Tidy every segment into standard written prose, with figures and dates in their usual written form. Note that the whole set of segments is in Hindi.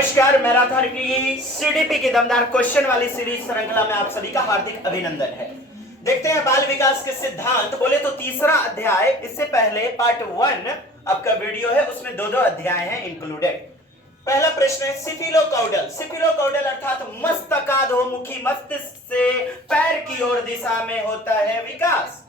नमस्कार, मैराथन की सीडीपी की दमदार क्वेश्चन वाली सीरीज श्रृंखला में आप सभी का हार्दिक अभिनंदन है। देखते हैं बाल विकास के सिद्धांत। बोले तो तीसरा अध्याय, इससे पहले पार्ट 1 आपका वीडियो है, उसमें दो अध्याय हैं इंक्लूडेड। पहला प्रश्न है सिफिलोकाउडल। सिफिलोकाउडल अर्थात मस्तकाधोमुखी मस्तिष्क से पैर की ओर दिशा में होता है विकास।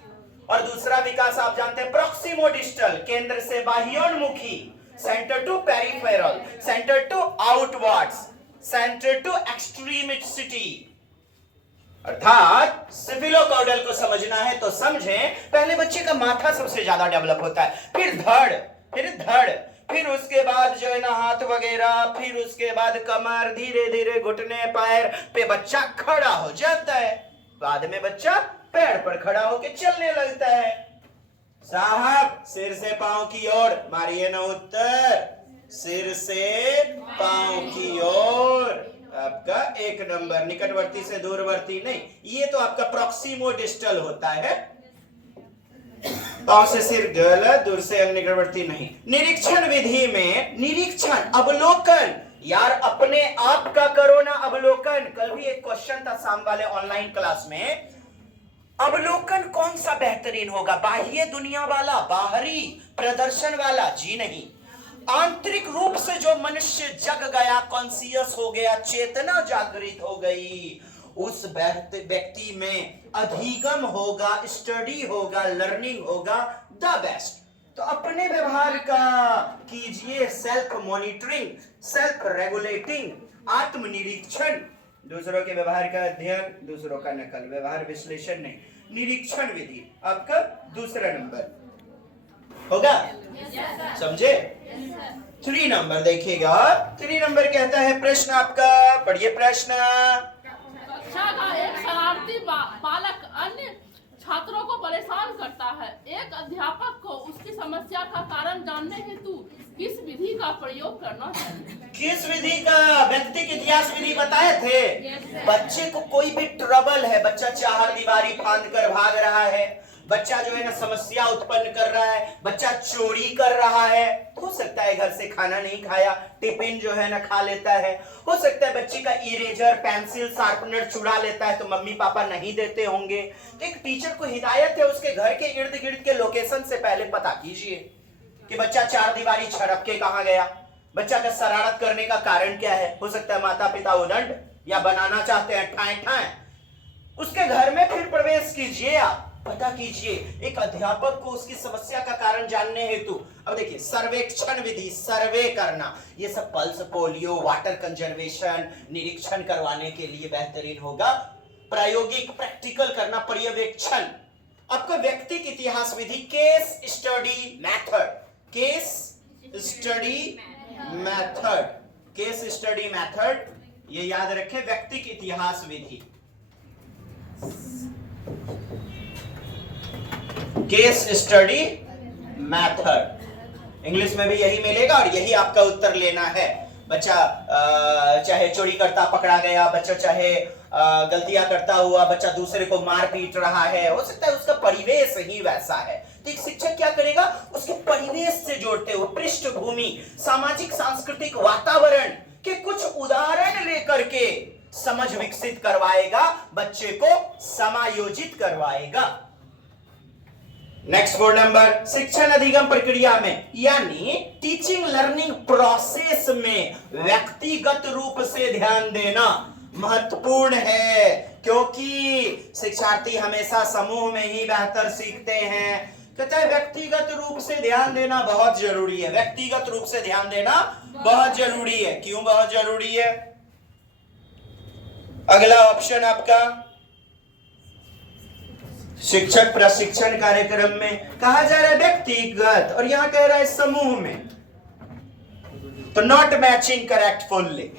और दूसरा विकास आप जानते हैं प्रॉक्सिमोडिस्टल, केंद्र से बाह्योन्मुखी, centre to peripheral, centre to outwards, centre to extremity. अर्थात सिफिलोकाउडल को समझना है तो समझें, पहले बच्चे का माथा सबसे ज्यादा डेवलप होता है, फिर धड़, फिर उसके बाद जो है ना हाथ वगैरह, फिर उसके बाद कमर, धीरे धीरे घुटने पैर पे बच्चा खड़ा हो जाता है, बाद में बच्चा पैर पर खड़ा होकर चलने लगता है। साहब सिर से पांव की ओर मारिए ना उत्तर, सिर से पांव की ओर आपका 1 नंबर, निकटवर्ती से दूरवर्ती नहीं। ये तो आपका प्रॉक्सिमोडिस्टल होता है, पांव से सिर गलत, दूर से निकटवर्ती नहीं। निरीक्षण विधि में निरीक्षण अवलोकन, यार अपने आप का करो ना अवलोकन। कल भी एक क्वेश्चन था शाम वाले ऑनलाइन क्लास में, अवलोकन कौन सा बेहतरीन होगा, बाह्य दुनिया वाला, बाहरी प्रदर्शन वाला? जी नहीं, आंतरिक रूप से जो मनुष्य जग गया, कॉन्शियस हो गया, चेतना जागृत हो गई, उस व्यक्ति में अधिगम होगा, स्टडी होगा, लर्निंग होगा द बेस्ट। तो अपने व्यवहार का कीजिए सेल्फ मॉनिटरिंग, सेल्फ रेगुलेटिंग, आत्मनिरीक्षण, दूसरों के व्यवहार का अध्ययन, दूसरों का नकल, व्यवहार विश्लेषण नहीं, निरीक्षण विधि आपका दूसरा नंबर होगा। समझे? 3 नंबर देखिएगा, 3 नंबर कहता है प्रश्न आपका, पढ़िए प्रश्न। कक्षा का एक शरारती बालक अन्य छात्रों को परेशान करता है। एक अध्यापक को उसकी समस्या का कारण जानने हेतु किस विधि का प्रयोग करना चाहिए? किस विधि का? व्यक्तिक इतिहास विधि बताए थे। बच्चे को कोई भी ट्रबल है, बच्चा चारदीवारी फांद कर भाग रहा है, बच्चा जो है ना समस्या उत्पन्न कर रहा है, बच्चा चोरी कर रहा है, हो सकता है घर से खाना नहीं खाया, टिफिन जो है ना खा लेता है, हो सकता है बच्चे का इरेजर, पेंसिल, शार्पनर चुरा लेता है तो मम्मी पापा नहीं देते होंगे। तो एक टीचर को हिदायत है, उसके घर के इर्द गिर्द के लोकेशन से पहले पता कीजिए कि बच्चा चारदीवारी छड़क के कहां गया, बच्चा का शरारत करने का कारण क्या है। हो सकता है माता पिता उदंड या बनाना चाहते हैं ठाए, उसके घर में फिर प्रवेश कीजिए, आप पता कीजिए। एक अध्यापक को उसकी समस्या का कारण जानने हेतु, अब देखिए सर्वेक्षण विधि, सर्वे करना, ये सब पल्स पोलियो, वाटर कंजर्वेशन, निरीक्षण करवाने के लिए बेहतरीन होगा। प्रायोगिक प्रैक्टिकल करना, पर्यवेक्षण। आपका व्यक्तिक इतिहास विधि, case study method, case study method, case study method, ये याद रखें, व्यक्तिक इतिहास विधि, केस स्टडी मेथड। इंग्लिश में भी यही मिलेगा और यही आपका उत्तर लेना है। बच्चा चाहे चोरी करता पकड़ा गया, बच्चा चाहे गलतियां करता हुआ बच्चा दूसरे को मार पीट रहा है, हो सकता है उसका परिवेश ही वैसा है। तो एक शिक्षक क्या करेगा, उसके परिवेश से जोड़ते हुए पृष्ठभूमि, सामाजिक सांस्कृतिक वातावरण के कुछ उदाहरण लेकर के समझ विकसित करवाएगा, बच्चे को समायोजित करवाएगा। नेक्स्ट 4 नंबर, शिक्षण अधिगम प्रक्रिया में यानी टीचिंग लर्निंग प्रोसेस में व्यक्तिगत रूप से ध्यान देना महत्वपूर्ण है, क्योंकि शिक्षार्थी हमेशा समूह में ही बेहतर सीखते हैं। कहते हैं व्यक्तिगत रूप से ध्यान देना बहुत जरूरी है, व्यक्तिगत रूप से ध्यान देना बहुत जरूरी है। क्यों बहुत जरूरी है? अगला ऑप्शन आपका, शिक्षक प्रशिक्षण कार्यक्रम में कहा जा रहा है व्यक्तिगत और यहां कह रहा है समूह में, तो नॉट मैचिंग करेक्ट फुल्ली।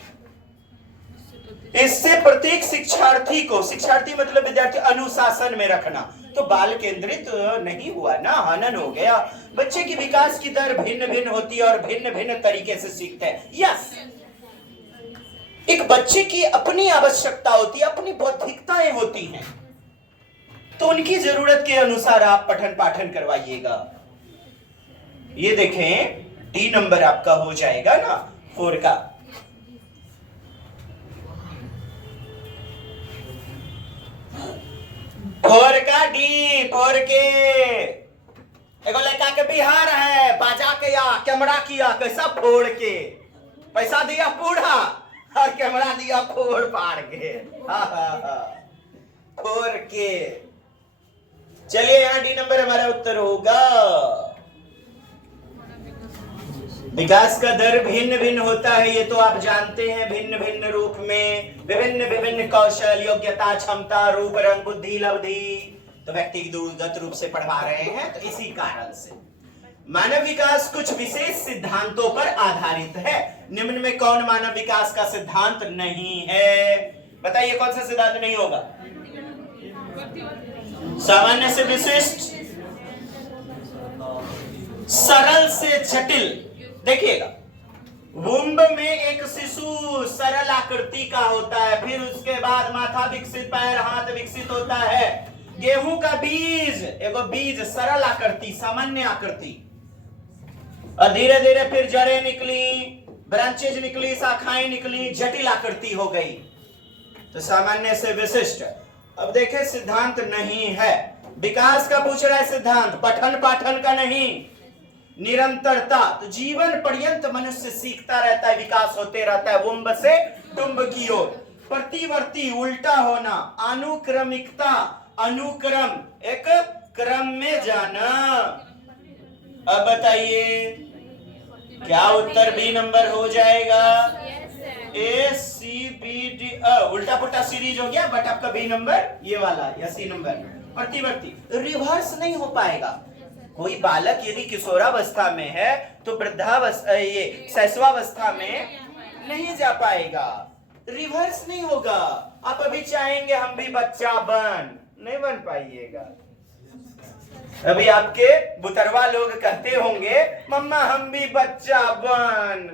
इससे प्रत्येक शिक्षार्थी को, शिक्षार्थी मतलब विद्यार्थी, अनुशासन में रखना, तो बाल केंद्रित नहीं हुआ ना, हनन हो गया। बच्चे की विकास की दर भिन्न भिन्न होती है और भिन्न भिन्न तरीके से सीखते हैं। यस, एक बच्चे की अपनी आवश्यकता होती है, अपनी बौद्धिकताएं होती हैं, तो उनकी जरूरत के अनुसार आप पठन पाठन करवाइएगा। ये देखें डी नंबर आपका हो जाएगा ना 4 का। फोर का डी, फोर के। एगो लड़का के बिहार है, बाजा के या कैमरा किया कैसा फोड़ के, पैसा दिया पूरा और कैमरा दिया फोड़ पाड़ के। फोर के। चलिए यहाँ डी नंबर हमारा उत्तर होगा। विकास का दर भिन्न भिन्न होता है, ये तो आप जानते हैं। भिन्न भिन्न रूप में विभिन्न विभिन्न कौशल, योग्यता, क्षमता, रूप, रंग, बुद्धि, लब्धि, तो व्यक्तिगत रूप से पढ़वा रहे हैं। तो इसी कारण से मानव विकास कुछ विशेष सिद्धांतों पर आधारित है। निम्न में कौन मानव विकास का सिद्धांत नहीं है? बताइए कौन सा सिद्धांत नहीं होगा? सामान्य से विशिष्ट, सरल से जटिल। देखिएगा, वुम्ब में एक शिशु सरल आकृति का होता है, फिर उसके बाद माथा विकसित, पैर हाथ विकसित होता है। गेहूं का बीज, एगो बीज सरल आकृति, सामान्य आकृति, और धीरे धीरे फिर जड़ें निकली, ब्रांचेज निकली, शाखाएं निकली, जटिल आकृति हो गई। तो सामान्य से विशिष्ट। अब देखें, सिद्धांत नहीं है। विकास का पूछ रहा है सिद्धांत, पठन पाठन का नहीं। निरंतरता, तो जीवन पर्यंत मनुष्य सीखता रहता है, विकास होते रहता है, वुम्ब से टुम्ब की ओर। प्रतिवर्ती, उल्टा होना। अनुक्रमिकता, अनुक्रम, एक क्रम में जाना। अब बताइए क्या उत्तर बी नंबर हो जाएगा? ए सी बी डी, उल्टा पुल्टा सीरीज हो गया, बट आपका बी नंबर ये वाला या सी नंबर। प्रतिवर्ती, रिवर्स नहीं हो पाएगा। कोई बालक यदि किशोरावस्था में है तो वृद्धावस्था, ये शैशवावस्था में नहीं जा पाएगा, रिवर्स नहीं होगा। आप अभी चाहेंगे हम भी बच्चा नहीं बन पाइएगा। अभी आपके बुतरवा लोग कहते होंगे मम्मा हम भी बच्चा बन,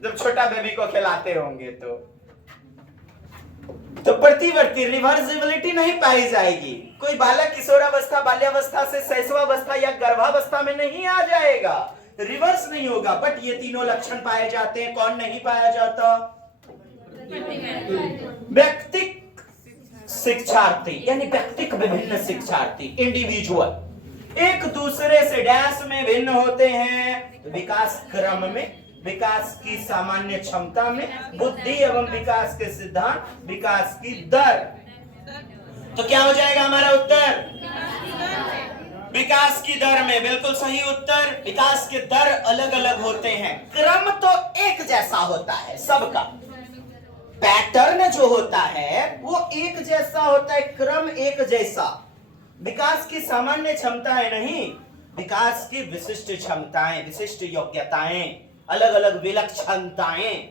जब छोटा बेबी को खिलाते होंगे तो प्रतिवर्ती, रिवर्सिबिलिटी नहीं पाई जाएगी। कोई बालक किशोरावस्था, बाल्यावस्था से शैशवावस्था या गर्भावस्था में नहीं आ जाएगा, रिवर्स नहीं होगा। बट ये तीनों लक्षण पाए जाते हैं। कौन नहीं पाया जाता? व्यक्तिक शिक्षार्थी, यानी व्यक्तिक विभिन्न शिक्षार्थी, इंडिविजुअल एक दूसरे से डैश में भिन्न होते हैं। तो विकास क्रम में, विकास की सामान्य क्षमता में, बुद्धि एवं विकास के सिद्धांत, विकास की दर। तो क्या हो जाएगा हमारा उत्तर? विकास की दर में, बिल्कुल सही उत्तर। विकास के दर अलग अलग होते हैं, क्रम तो एक जैसा होता है सबका। पैटर्न जो होता है वो एक जैसा होता है, क्रम एक जैसा। विकास की सामान्य क्षमताएं नहीं, विकास की विशिष्ट क्षमताएं, विशिष्ट योग्यताएं, अलग अलग विलक्षणताएं,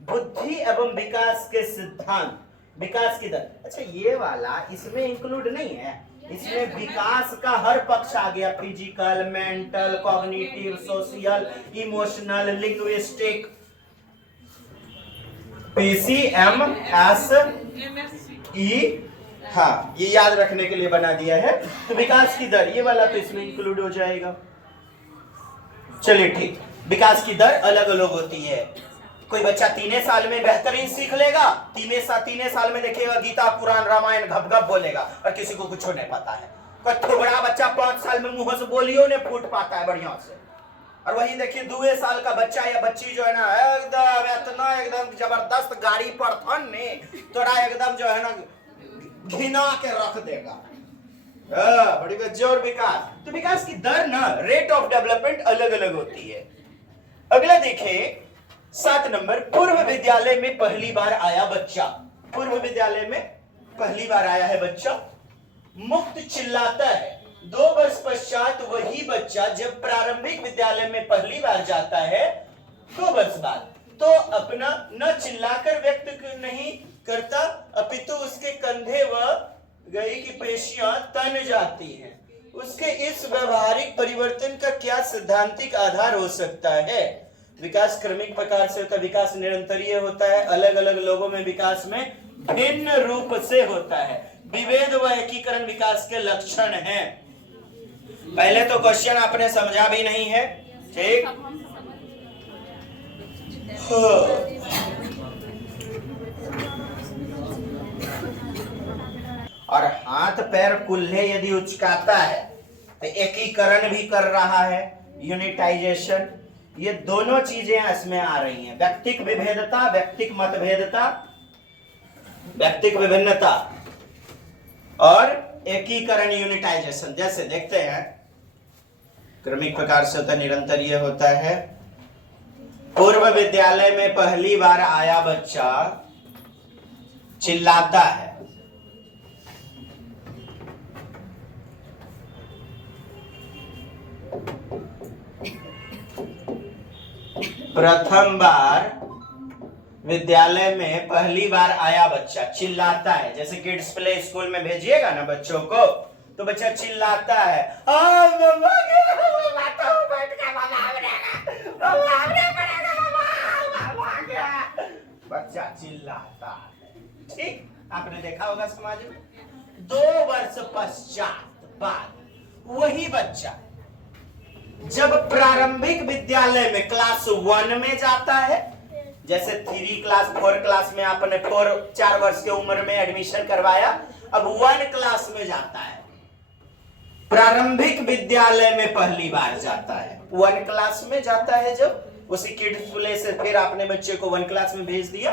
बुद्धि एवं विकास के सिद्धांत, विकास की दर। अच्छा, ये वाला इसमें इंक्लूड नहीं है। इसमें विकास का हर पक्ष आ गया, physical, mental, cognitive, social, emotional, linguistic, PCMSE। हाँ, ये याद रखने के लिए बना दिया है। तो विकास की दर, ये वाला तो इसमें इंक्लूड हो जाएगा। चलिए ठीक, विकास की दर अलग अलग होती है। कोई बच्चा 3 साल में बेहतरीन सीख लेगा, 3 साल में देखिएगा गीता, पुराण, रामायण घप घप बोलेगा, और किसी को कुछ नहीं पता है। कोई थोड़ा बच्चा 5 साल में मुंह से बोलियो ने फूट पाता है बढ़िया से। और वही देखिए 2 साल का बच्चा या बच्ची जो है ना, एकदम इतना एकदम जबरदस्त गाड़ी पर थन ने तोरा एकदम जो है ना घिना के रख देगा। बड़ी बेजोर विकास। तो विकास की दर ना, रेट ऑफ डेवलपमेंट अलग अलग होती है। अगला देखें 7 नंबर, पूर्व विद्यालय में पहली बार आया बच्चा। पूर्व विद्यालय में पहली बार आया है बच्चा, मुक्त चिल्लाता है। 2 वर्ष पश्चात वही बच्चा जब प्रारंभिक विद्यालय में पहली बार जाता है 2 वर्ष बाद, तो अपना न चिल्लाकर व्यक्त नहीं करता, अपितु उसके कंधे व गई की पेशियां तन जाती हैं। उसके इस व्यवहारिक परिवर्तन का क्या सिद्धांतिक आधार हो सकता है? विकास क्रमिक प्रकार से होता है, विकास निरंतरीय होता है, अलग अलग लोगों में विकास में भिन्न रूप से होता है। विभेद व एकीकरण विकास के लक्षण हैं। पहले तो क्वेश्चन आपने समझा भी नहीं है, ठीक? और हाथ पैर कुल्हे यदि उचकाता है तो एकीकरण भी कर रहा है, यूनिटाइजेशन। ये दोनों चीजें इसमें आ रही हैं, व्यक्तिक विभेदता, व्यक्तिक मतभेदता, व्यक्तिक विभिन्नता और एकीकरण, यूनिटाइजेशन। जैसे देखते हैं क्रमिक प्रकार से होता है, निरंतरीय होता है। पूर्व विद्यालय में पहली बार आया बच्चा चिल्लाता है। प्रथम बार विद्यालय में पहली बार आया बच्चा चिल्लाता है। जैसे किड्स प्ले स्कूल में भेजिएगा ना बच्चों को, तो बच्चा चिल्लाता है, बच्चा चिल्लाता है। ठीक, आपने देखा होगा समाज में। 2 वर्ष पश्चात बाद वही बच्चा जब प्रारंभिक विद्यालय में क्लास 1 में जाता है, जैसे 3 क्लास 4 क्लास में आपने 4 वर्ष की उम्र में एडमिशन करवाया, अब 1 क्लास में जाता है, प्रारंभिक विद्यालय में पहली बार जाता है, 1 क्लास में जाता है। जब उसी किड्स प्ले से फिर आपने बच्चे को 1 क्लास में भेज दिया,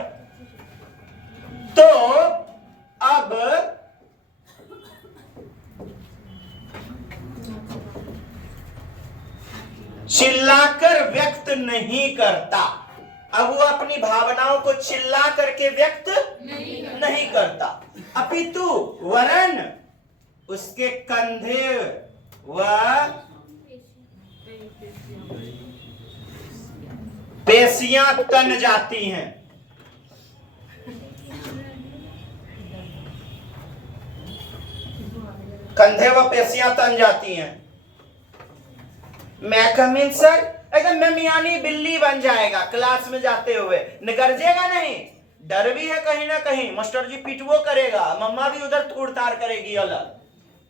तो अब चिल्लाकर व्यक्त नहीं करता। अब वो अपनी भावनाओं को चिल्ला करके व्यक्त नहीं करता, अपितु वरन उसके कंधे व पेशियां तन जाती हैं। कंधे व पेशियां तन जाती हैं। मैं कमीन सर, एकदम मेमियानी बिल्ली बन जाएगा क्लास में जाते हुए, निगरजेगा नहीं, डर भी है कहीं ना कहीं, मास्टर जी पिटवो करेगा, मम्मा भी उधर थूड़ तार करेगी अलग,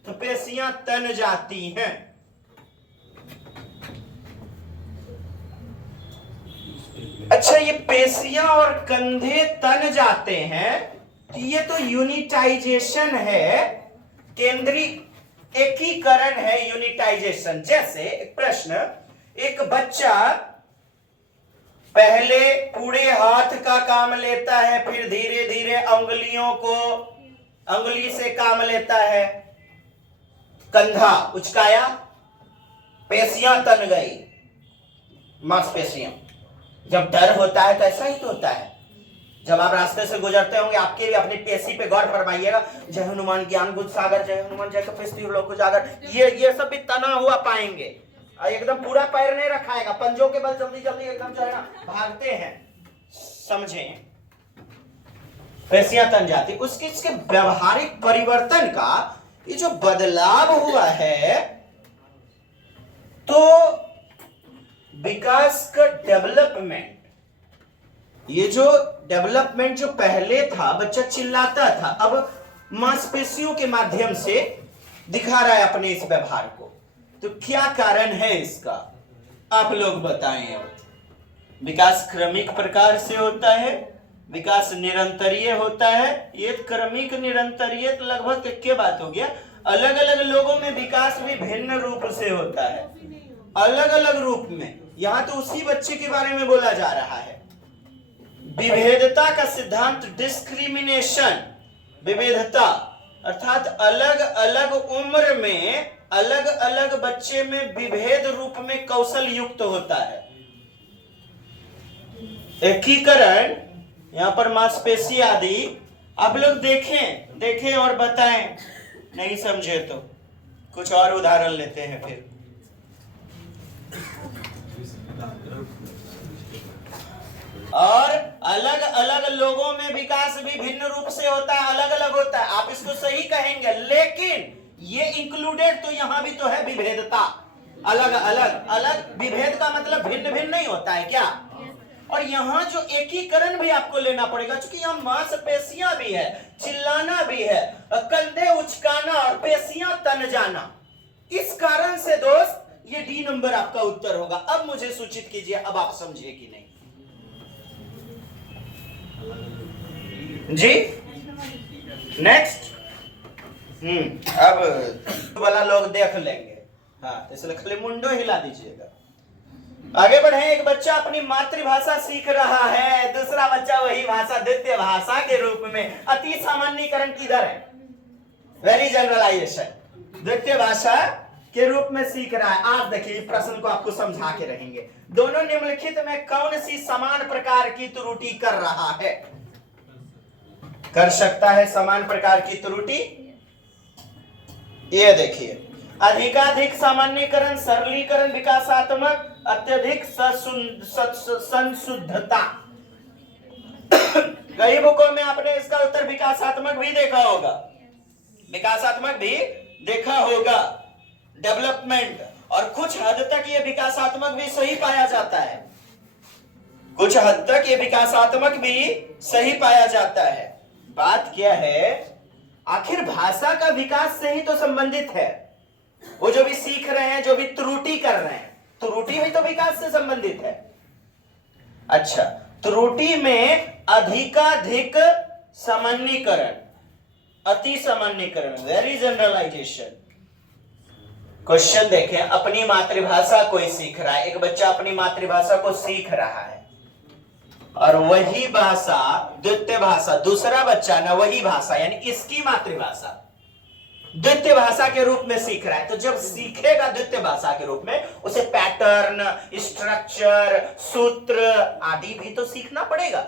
तो पेशियां तन जाती हैं। अच्छा, ये पेशियां और कंधे तन जाते हैं, ये तो यूनिटाइजेशन है, केंद्रीय एकीकरण है, यूनिटाइजेशन। जैसे एक प्रश्न, एक बच्चा पहले पूरे हाथ का काम लेता है, फिर धीरे धीरे अंगुली से काम लेता है, कंधा उचकाया, पेशियां तन गई, मांसपेशियां। जब डर होता है तो ऐसा ही तो होता है। जब आप रास्ते से गुजरते होंगे, आपके भी अपनी पेशी पे गौर फरमाइएगा, जय हनुमान ज्ञान बुद्ध सागर, जय हनुमान जय कपीस लोक उजागर, ये सब भी तना हुआ पाएंगे। एकदम पूरा पैर नहीं रखाएगा, पंजों के बल जल्दी जल्दी एकदम जो है ना भागते हैं, समझें, पेशियां तन जाती। उसके व्यवहारिक परिवर्तन का ये जो बदलाव हुआ है, तो विकास का डेवलपमेंट, ये जो डेवलपमेंट जो पहले था, बच्चा चिल्लाता था, अब मांसपेशियों के माध्यम से दिखा रहा है अपने इस व्यवहार को। तो क्या कारण है इसका, आप लोग बताएं। अब विकास क्रमिक प्रकार से होता है, विकास निरंतरीय होता है। ये क्रमिक निरंतरीय तो लगभग एक के बात हो गया। अलग अलग लोगों में विकास भी भिन्न रूप से होता है, अलग अलग रूप में। यहां तो उसी बच्चे के बारे में बोला जा रहा है। विभेदता का सिद्धांत, डिस्क्रिमिनेशन, विभेदता अर्थात अलग अलग उम्र में अलग अलग बच्चे में विभेद रूप में कौशल युक्त होता है। एकीकरण, यहां पर मांसपेशी आदि आप लोग देखें और बताएं, नहीं समझे तो कुछ और उदाहरण लेते हैं फिर। और अलग अलग लोगों में विकास भी भिन्न रूप से होता है, अलग अलग होता है, आप इसको सही कहेंगे, लेकिन ये इंक्लूडेड तो यहां भी तो है विभेदता। अलग अलग अलग, विभेद का मतलब भिन्न भिन्न नहीं होता है क्या। और यहां जो एकीकरण भी आपको लेना पड़ेगा, क्योंकि यहां मांसपेशियां भी है, चिल्लाना भी है, कंधे उचकाना और पेशियां तन जाना। इस कारण से दोस्त ये डी नंबर आपका उत्तर होगा। अब मुझे सूचित कीजिए, अब आप समझिए कि नहीं जी। नेक्स्ट, अब वाला लोग देख लेंगे। हाँ, इसलिए खाली मुंडो हिला दीजिएगा। आगे बढ़े। एक बच्चा अपनी मातृभाषा सीख रहा है, दूसरा बच्चा वही भाषा द्वितीय भाषा के रूप में। अति सामान्यीकरण किधर है? वेरी जनरलाइजेशन द्वितीय भाषा के रूप में सीख रहा है। आज देखिए प्रश्न को आपको समझा के रहेंगे। दोनों निम्नलिखित में कौन सी समान प्रकार की त्रुटि कर रहा है? कर सकता है समान प्रकार की त्रुटि। ये देखिए, अधिकाधिक सामान्यीकरण, सरलीकरण, विकासात्मक, अत्यधिक संशुद्धता। कई बुकों में आपने इसका उत्तर विकासात्मक भी देखा होगा, विकासात्मक भी देखा होगा, डेवलपमेंट। और कुछ हद तक ये विकासात्मक भी सही पाया जाता है, कुछ हद तक ये विकासात्मक भी सही पाया जाता है। बात क्या है, आखिर भाषा का विकास से ही तो संबंधित है। वो जो भी सीख रहे हैं, जो भी त्रुटि कर रहे हैं, त्रुटि भी तो विकास से संबंधित है। अच्छा, त्रुटि में अधिकाधिक सामान्यीकरण, अति सामान्यीकरण, वेरी जनरलाइजेशन। क्वेश्चन देखें, अपनी मातृभाषा कोई सीख रहा है, एक बच्चा अपनी मातृभाषा को सीख रहा है और वही भाषा द्वितीय भाषा, दूसरा बच्चा ना वही भाषा यानी इसकी मातृभाषा द्वितीय भाषा के रूप में सीख रहा है। तो जब सीखेगा द्वितीय भाषा के रूप में, उसे पैटर्न, स्ट्रक्चर, सूत्र आदि भी तो सीखना पड़ेगा।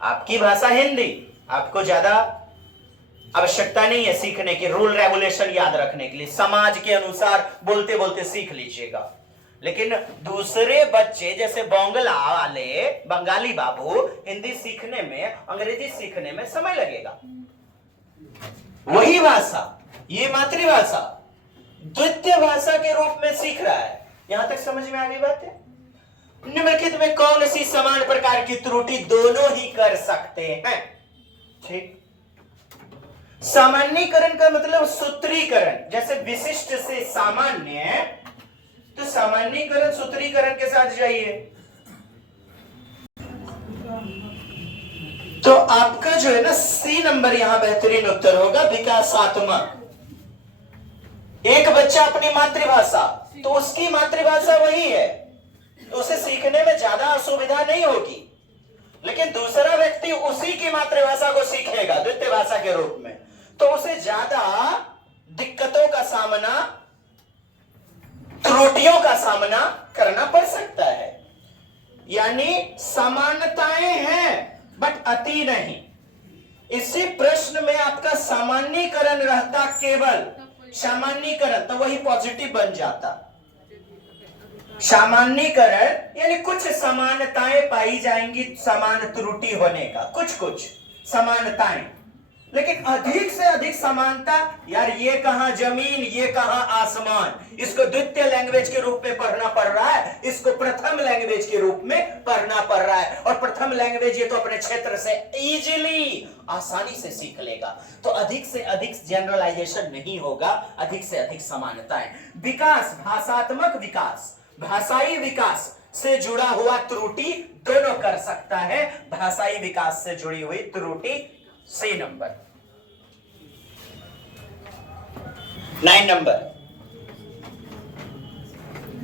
आपकी भाषा हिंदी, आपको ज्यादा आवश्यकता नहीं है सीखने की, रूल रेगुलेशन याद रखने के लिए, समाज के अनुसार बोलते बोलते सीख लीजिएगा। लेकिन दूसरे बच्चे जैसे बंगला वाले, बंगाली बाबू, हिंदी सीखने में, अंग्रेजी सीखने में समय लगेगा। वही भाषा, ये मातृभाषा द्वितीय भाषा के रूप में सीख रहा है। यहां तक समझ में आ गई बात है? निम्नलिखित में कौन सी समान प्रकार की त्रुटि दोनों ही कर सकते हैं? ठीक, सामान्यीकरण का मतलब सूत्रीकरण। जैसे विशिष्ट से सामान्य, तो सामान्यीकरण सूत्रीकरण के साथ जाइए। तो आपका जो है ना सी नंबर यहां बेहतरीन उत्तर होगा, विकासात्मक। एक बच्चा अपनी मातृभाषा, तो उसकी मातृभाषा वही है, तो उसे सीखने में ज्यादा असुविधा नहीं होगी। लेकिन दूसरा व्यक्ति उसी की मातृभाषा को सीखेगा द्वितीय भाषा के रूप में, तो उसे ज्यादा दिक्कतों का सामना, त्रुटियों का सामना करना पड़ सकता है। यानी समानताएं हैं बट अति नहीं। इसी प्रश्न में आपका सामान्यीकरण रहता, केवल सामान्यीकरण, तो वही पॉजिटिव बन जाता। सामान्यीकरण यानी कुछ समानताएं पाई जाएंगी, समान त्रुटि होने का, कुछ समानताएं। लेकिन अधिक से अधिक समानता, यार ये कहां जमीन, ये कहां आसमान। इसको द्वितीय लैंग्वेज के रूप में पढ़ना पड़ रहा है, इसको प्रथम लैंग्वेज के रूप में पढ़ना पड़ रहा है। और प्रथम लैंग्वेज ये तो अपने क्षेत्र से इजीली, आसानी से सीख लेगा। तो अधिक से अधिक जनरलाइजेशन नहीं होगा, अधिक से अधिक समानताएं। विकास, भाषात्मक विकास, भाषाई विकास से जुड़ा हुआ त्रुटि दोनों कर सकता है। भाषाई विकास से जुड़ी हुई त्रुटि सी नंबर। 9 नंबर,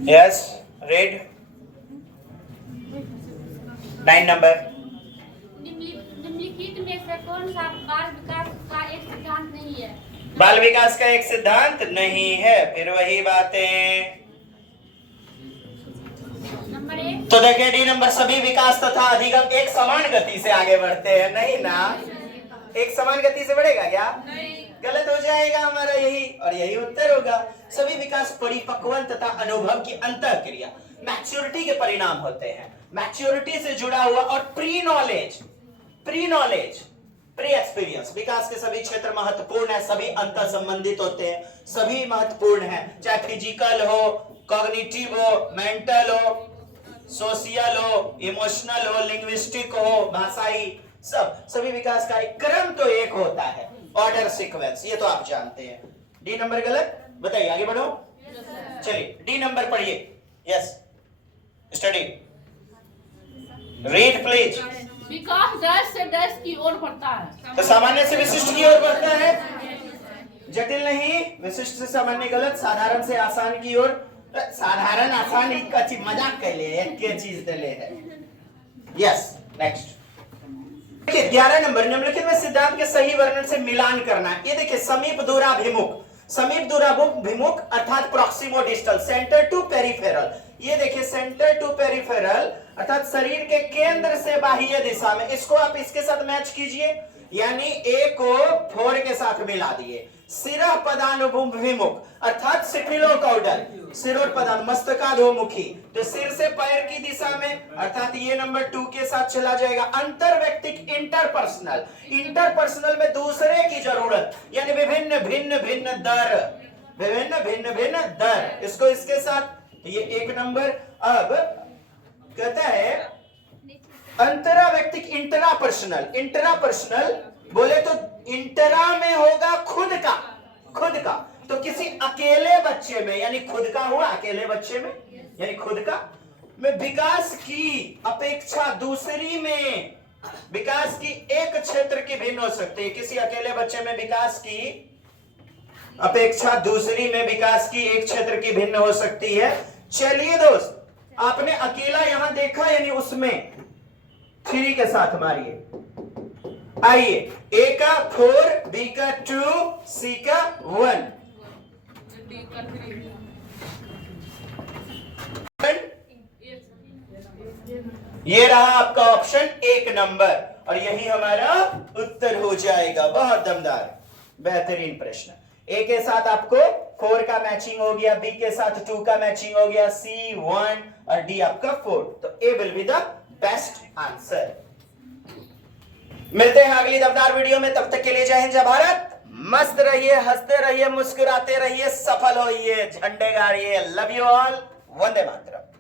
यस रेड 9 नंबर। निम्नलिखित में से कौन सा बाल विकास का एक सिद्धांत नहीं है? बाल विकास का एक सिद्धांत नहीं है, फिर वही बातें। नंबर 1। तो देखिए डी नंबर, सभी विकास तथा अधिगम एक समान गति से आगे बढ़ते हैं। नहीं ना, एक समान गति से बढ़ेगा क्या? नहीं, गलत हो जाएगा हमारा यही, और यही उत्तर होगा। सभी विकास परिपक्वन तथा अनुभव की अंतःक्रिया, मैच्योरिटी के परिणाम होते हैं। मैच्योरिटी से जुड़ा हुआ और प्री नॉलेज, प्री एक्सपीरियंस। विकास के सभी क्षेत्र महत्वपूर्ण है, सभी अंतर संबंधित होते हैं, सभी महत्वपूर्ण है। चाहे फिजिकल हो, कॉग्निटिव हो, मेंटल हो, सोशियल हो, इमोशनल हो, लिंग्विस्टिक हो, भाषाई, सभी विकास का एक क्रम तो एक होता है, ऑर्डर सीक्वेंस, ये तो आप जानते हैं। डी नंबर गलत, बताइए आगे बढ़ो। चलिए डी नंबर पढ़िए। Yes study, read please. Vikas dash से डैश की ओर बढ़ता है। तो सामान्य से विशिष्ट की ओर बढ़ता है। जटिल नहीं, विशिष्ट से सामान्य गलत, साधारण से आसान की ओर। साधारण आसान एक का चीज मजाक कर ले, एक के चीज दे ले है। Yes, next. देखिए 11 नंबर, निम्नलिखित में सिद्धांत के सही वर्णन से मिलान करना है। ये देखिए समीप दूराभिमुख, समीप दूराभिमुख अर्थात proximodistal, centre to peripheral. ये देखिए सेंटर टू पेरिफेरल अर्थात शरीर के केंद्र से बाह्य दिशा में। इसको आप इसके साथ मैच कीजिए, यानी ए को 4 के साथ मिला दिए। सिरा पदानुभिमुख अर्थात सिक्रिलोकॉर्डल, सिरोपदान मस्तकाधोमुखी, तो सिर से पैर की दिशा में अर्थात ये नंबर 2 के साथ चला जाएगा। अंतरव्यक्तिक इंटरपर्सनल, इंटरपर्सनल में दूसरे की जरूरत, यानी विभिन्न भिन्न भिन्न दर, विभिन्न भिन्न भिन्न दर, इसको इसके साथ, ये 1 नंबर। अब कहता है अंतराव्यक्तिक इंटरापर्सनल, इंटरापर्सनल बोले तो इंटरा में होगा खुद का, खुद का, तो किसी अकेले बच्चे में, यानी खुद का हुआ अकेले बच्चे में, यानी खुद का में विकास की अपेक्षा दूसरी में, विकास की एक क्षेत्र की भिन्न हो सकती है। किसी अकेले बच्चे में विकास की अपेक्षा दूसरी में विकास की एक क्षेत्र की भिन्न हो सकती है। चलिए दोस्त, आपने अकेला यहां देखा, यानी उसमें 3 के साथ मारिए। आइए, ए का 4, बी का 2, सी का 1। ये रहा आपका ऑप्शन 1 नंबर, और यही हमारा उत्तर हो जाएगा। बहुत दमदार, बेहतरीन प्रश्न। ए के साथ आपको 4 का मैचिंग हो गया, बी के साथ 2 का मैचिंग हो गया, सी 1 और डी आपका 4, तो A will be the best answer. मिलते हैं अगली दमदार वीडियो में, तब तक के लिए जय हिंद जय भारत। मस्त रहिए, हंसते रहिए, मुस्कुराते रहिए, सफल होइए, झंडे गाड़िए। Love you all, Vande Mataram.